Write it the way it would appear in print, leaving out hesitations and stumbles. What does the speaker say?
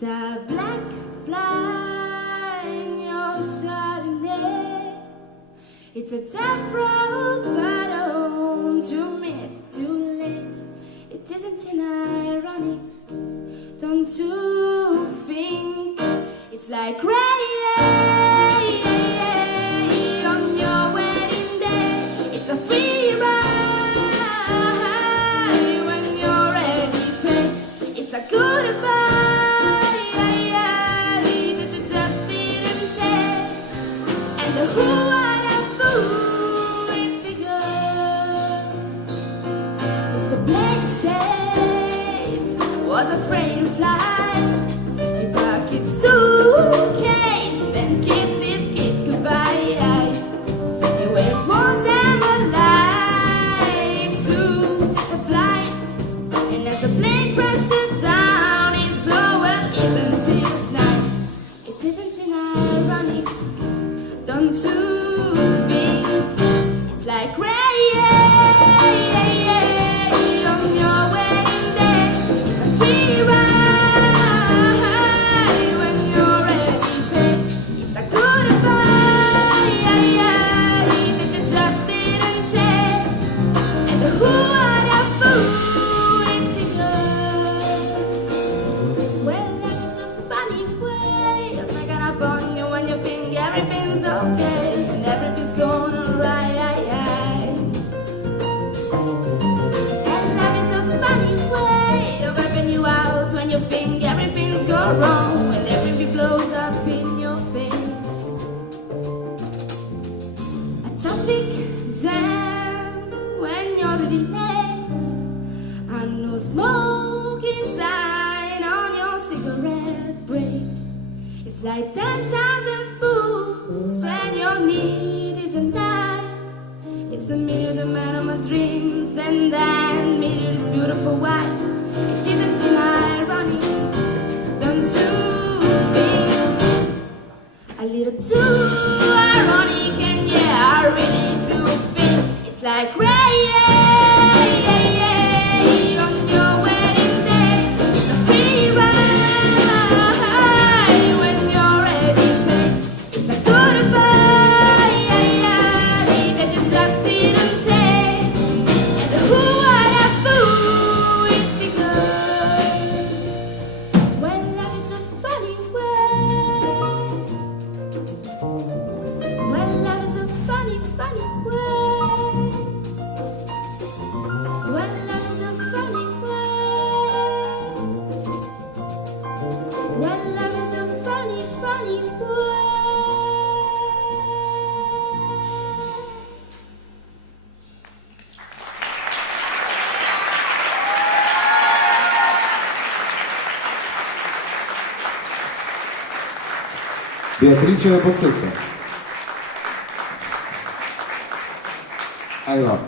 It's a black fly in your Chardonnay. It's a tap rope, but 2 minutes too late. It isn't ironic, don't you think? It's like rain on your wedding day. It's a free ride when you're ready to pay. It's a goodbye that you just didn't take. And who would have fooled if the girl Mr. Blake safe was afraid to fly? He packed his suitcase and kissed his kids goodbye. He was more than alive to take a flight. And as the plane crashes down, he thought, well, isn't it nice? It isn't ironic, don't you think? It's like rain on your wedding day. It's a free ride when you're ready to pay. It's a goodbye that you just didn't take. And who would have fooled if the girl? Well, that is a funny way of sneaking up on you when you think everything's okay and everything's going alright. And love is a funny way of wiping you out when you think everything's gone wrong and everything blows up in your face. A traffic jam when you're already late, and no smoking sign on your cigarette break. It's like 10,000 spoons when your need is a knife. It's a mirror, the man of my dreams, and then mirror his beautiful wife. It isn't ironic, don't you think? A little too ironic, and yeah, I really do think it's like rain on your wedding day. It's a free ride when you're ready to pay. It's a goodbye that you just didn't take. And who would have fooled if the girl? Well, love is a funny way. Well, love is a funny way. Well, love is a funny way. Well, love is a funny way. Beatrice Bozzetto. Allora,